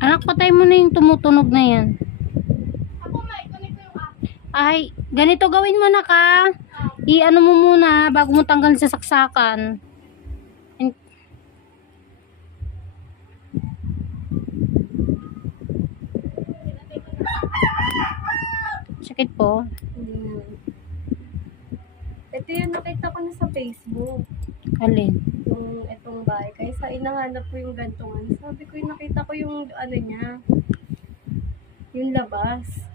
Anak, patay mo na yung tumutunog na yan. Ako may connect ko yung app. Ay, ganito gawin mo na ka. I-ano mo muna bago mo tanggalin sa saksakan. Sakit po. Ito yung nakita ko na sa Facebook. Alin? Yung itong bahay. Kaya sa inahanap ko yung gantungan. Sabi ko yung nakita ko yung ano niya. Yung labas.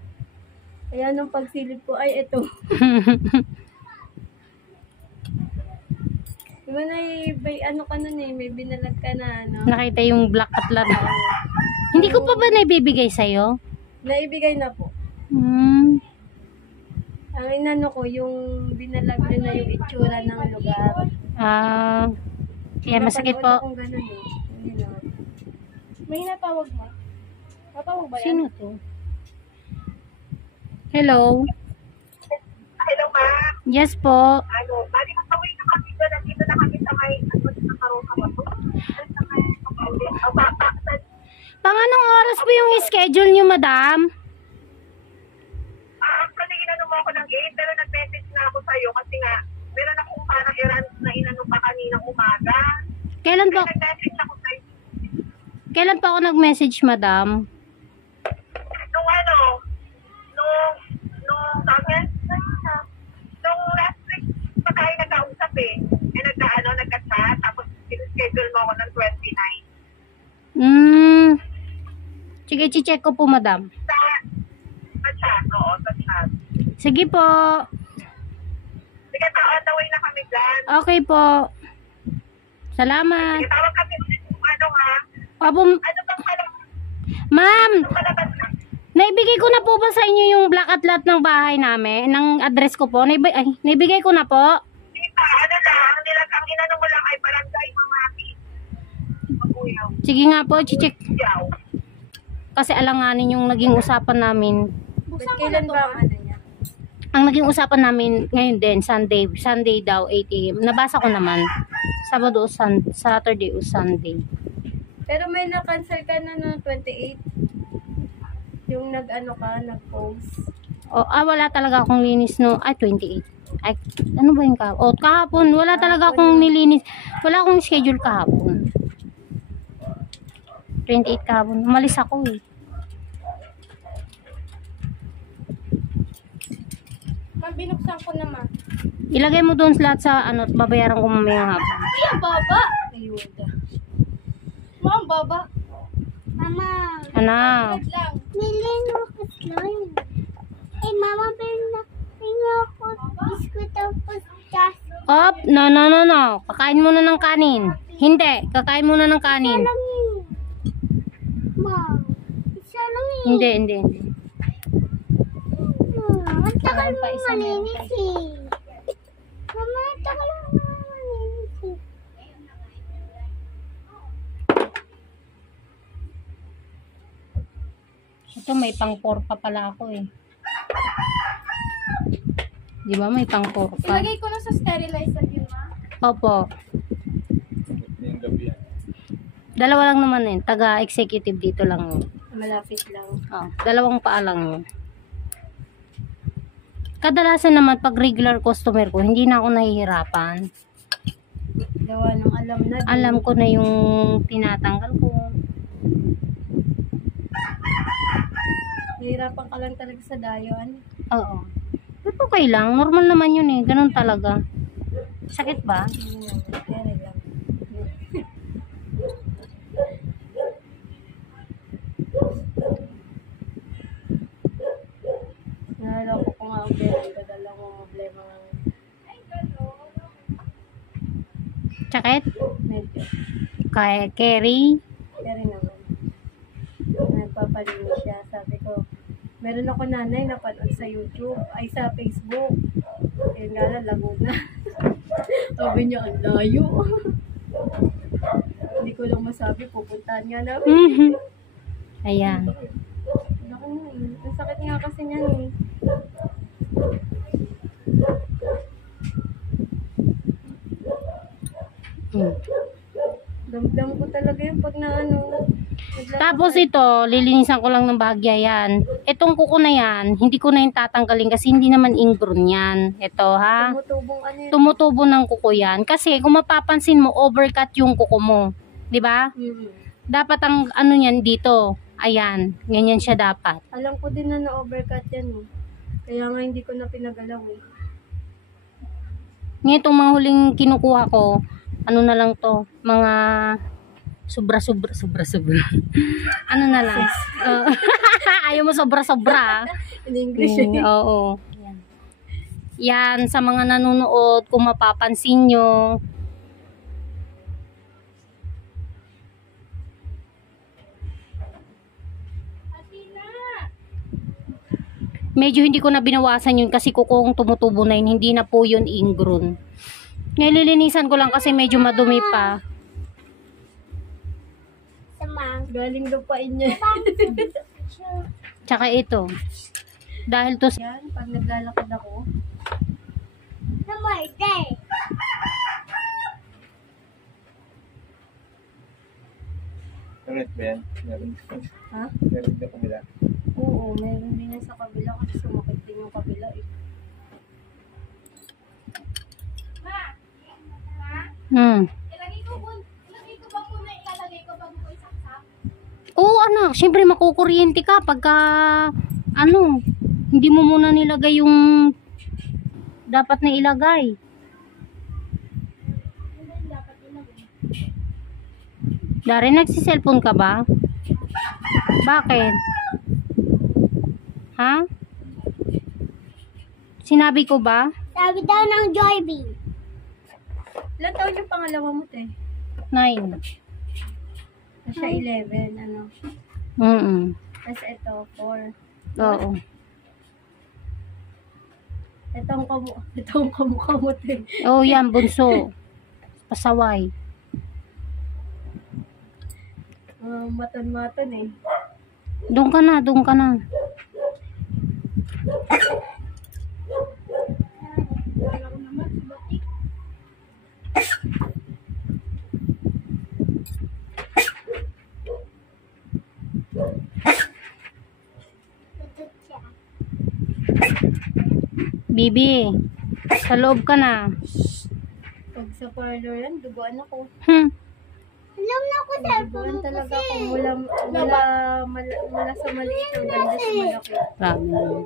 Kaya nung pagsilip ko, ay ito. Diba na may ano ka nun eh, may binalag ka na ano. Nakita yung black atlat. Hindi ko pa ba naibibigay sa'yo? Naibigay na po. Ang inano ko, yung binalag nyo na yung itsura ng lugar. Kaya masakit po. Kung ganun eh. Hindi na. May natawag mo? Natawag ba yan? Sino to? Hello? Hello, ma'am. Yes po. Ano, bali makawin na kami doon. Nandito na kami sa may, ano, sa Karoka ba to? Pang anong oras po yung schedule nyo, madam? Actually, inano mo ako ng 8, pero nag-message na ako sa'yo kasi nga, meron akong parang errands na inano pa kaninang umaga. Kailan po? Nag-message ako sa'yo. Kailan po ako nag-message, madam? Nung ano, nung last week pa tayo nag-ausap eh. Nagka-chat, tapos schedule mo ako ng 29. Sige, check ko po, madam. Sa chat, oo, sa chat. Sige po. Sige, on the way na kami dyan. Okay po. Salamat. Sige, tawag kami ulit kung ano ha. Opo, Ano bang pala? ma'am, Palabas na. naibigay ko na po ba sa inyo yung black atlat ng bahay namin? Ng address ko po? Naibigay ko na po? Tita, ano lang, ang inano mo lang ay barangay Mamati. Mabuyaw. Sige nga po, check. Yaw. Kasi alanganin yung naging usapan namin. Ba't kailan ba ang ano niya? Ang naging usapan namin ngayon din, Sunday daw, 8 AM. Nabasa ko naman. Sabado o Saturday o Sunday. Pero may na-cancel ka na no 28. Yung nag-ano ka, nag-post. Wala talaga akong linis no. 28. Ay, ano ba yung kahapon? Kahapon. Wala talaga akong nilinis. Wala akong schedule kahapon. 28 kahapon. Umalis ako eh. Ma'am, binuksan ko naman. Ilagay mo doon lahat sa ano, babayaran ko mamaya hapon. Ay, ang baba! Ayuda. Ma'am, baba. Mama. Ano? Lang. Million ako slime. Eh, mama, pero ako biskuit tapos gas. No. Kakain muna ng kanin. Hindi, kakain muna ng kanin. Lang yun. Ma, isa lang yun. Hindi. Ang tagal mo malinis eh. Mama, ang tagal mo malinis eh. Ito may pang-4 pa pala ako eh. Di ba may pang-4 pa? Ilagay ko na sa sterilizer yun, ma. Opo. Dalawa lang naman eh. Taga-executive dito lang yun. Malapit lang. Dalawang paa lang yun. Kadalasan naman pag regular customer ko, hindi na ako nahihirapan. Gawa ng alam na. Alam ko na yung tinatanggal ko. Nahirapan ka lang talaga sa dayon. Oo. Pero okay lang. Normal naman yun eh. Ganun talaga. Sakit ba? Kaya lang. Nalala ko nga ang pera. Dadala mo problema ng Sakit? medyo. Kaya carry? Pero naman. Nagpapalinis siya. Sabi ko, meron ako nanay napanood sa YouTube, ay sa Facebook. Kaya nga lang, Laguna. Sabi niya, ang layo. Hindi ko lang masabi, pupuntahan nga namin. Ayan. Naku nga eh. Ang sakit nga kasi niyan eh. Damdam ko talaga yun pag na ano, Tapos ito, lilinisan ko lang ng bahagya yan. Itong kuko na yan, hindi ko na yung tatanggalin kasi hindi naman ingrown yan. Ito ha. Tumutubong ano yun. Tumutubo ng kuko yan. Kasi kung mapapansin mo, overcut yung kuko mo. 'Di ba? Dapat ang ano yan dito. Ayan, ganyan siya dapat. Alam ko din na na-overcut yan eh. Kaya nga hindi ko na pinagalaw eh. Ngayon itong mga huling kinukuha ko, ano na lang to, mga sobra. Ano na lang. Ayaw mo sobra. In English eh. Oo. Yan, sa mga nanonood, kung mapapansin nyo, medyo hindi ko na binawasan yun kasi kukong tumutubo na yun, hindi na po yun ingrown. Nililinisan ko lang kasi medyo madumi pa. Samang. Galing lupain niya. Tsaka ito, dahil to Yan, pag naglalakad ako. Namarte. Correct ba yan? Meron Ha? meron ka kabila. Oo, meron din yan sa kabila kasi sumakit din yung kabila eh. Ilagay ko ba muna ilalagay ko bago ko isaksak? Oo anak, syempre makukuryente ka pagka ano, hindi mo muna nilagay yung dapat na ilagay. Dari, nagsiselfone ka ba? Bakit? Ha? Sinabi ko ba? Sabi daw ng Joybean. Ilan taon yung pangalawa mo, te? 9. Siya 11, ano. Tapos ito, 4. Oo. Itong kamukha mo, te. Oh, yan, bunso. Pasaway. Matan-matan eh. Doon ka na. Bibi, sa loob ka na. Pag sa parlor yan, duguan ako. Alam na ko cellphone Duguan mo talaga kasi. ako. Mula sa maliit hanggang sa malaki. Grabe naman.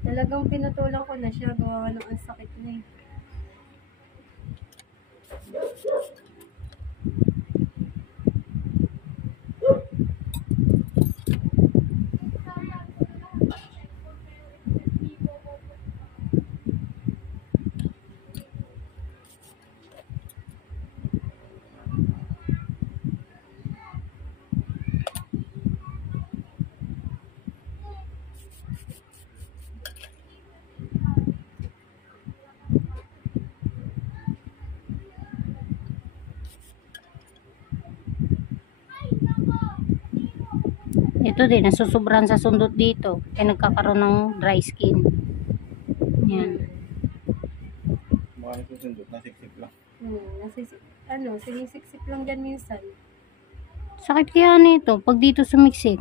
Talagang pinutulan ko na siya. Gawa ng ang sakit na eh. Ito din, nasusubran sa sundot dito. Kaya nagkakaroon ng dry skin. Yan. Mukha nasusundot, nasiksik lang. Sinisiksik lang dyan minsan. Sakit kaya nito pag dito sumiksik.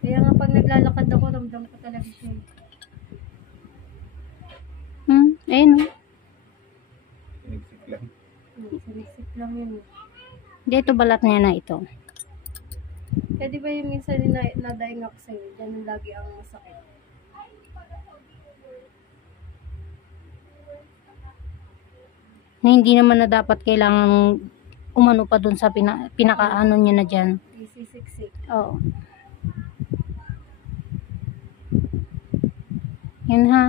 Kaya nga pag naglalakad ako, ramdam ko talaga siya. Ayun. Siniksik lang. Siniksik lang yun. Dito balat niya na ito. Kaya di ba yung minsan nadaing ako sa'yo, dyan ang lagi ang masakit. Na hindi naman na dapat kailangan umano pa dun sa pinakaano niya na dyan. Sisiksik. Oo. Yan ha.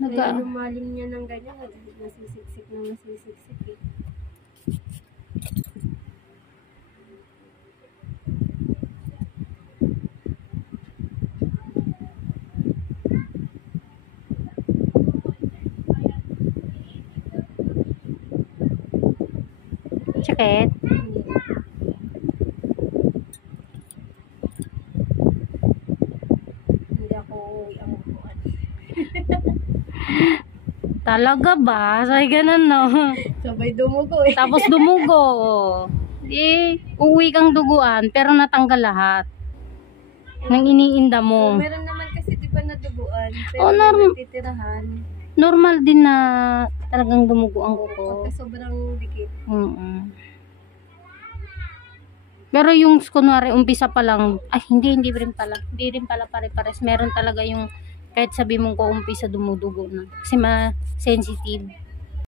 Kaya lumalim niya ng ganyan, nasisiksik eh. Sakit. Talaga ba? Say ganun, no? Sabay dumugo eh. Tapos dumugo. Uwi kang duguan, pero natanggal lahat. Nang iniinda mo. Meron naman kasi di ba naduguan, pero Oh, may natitirahan. Normal din na talagang dumugo ang kuko. Pagka sobrang dikit. Pero yung kunwari umpisa pa lang, ay hindi rin pala pare-pares. Meron talaga yung kahit sabi mong ko umpisa dumudugo na kasi ma-sensitive.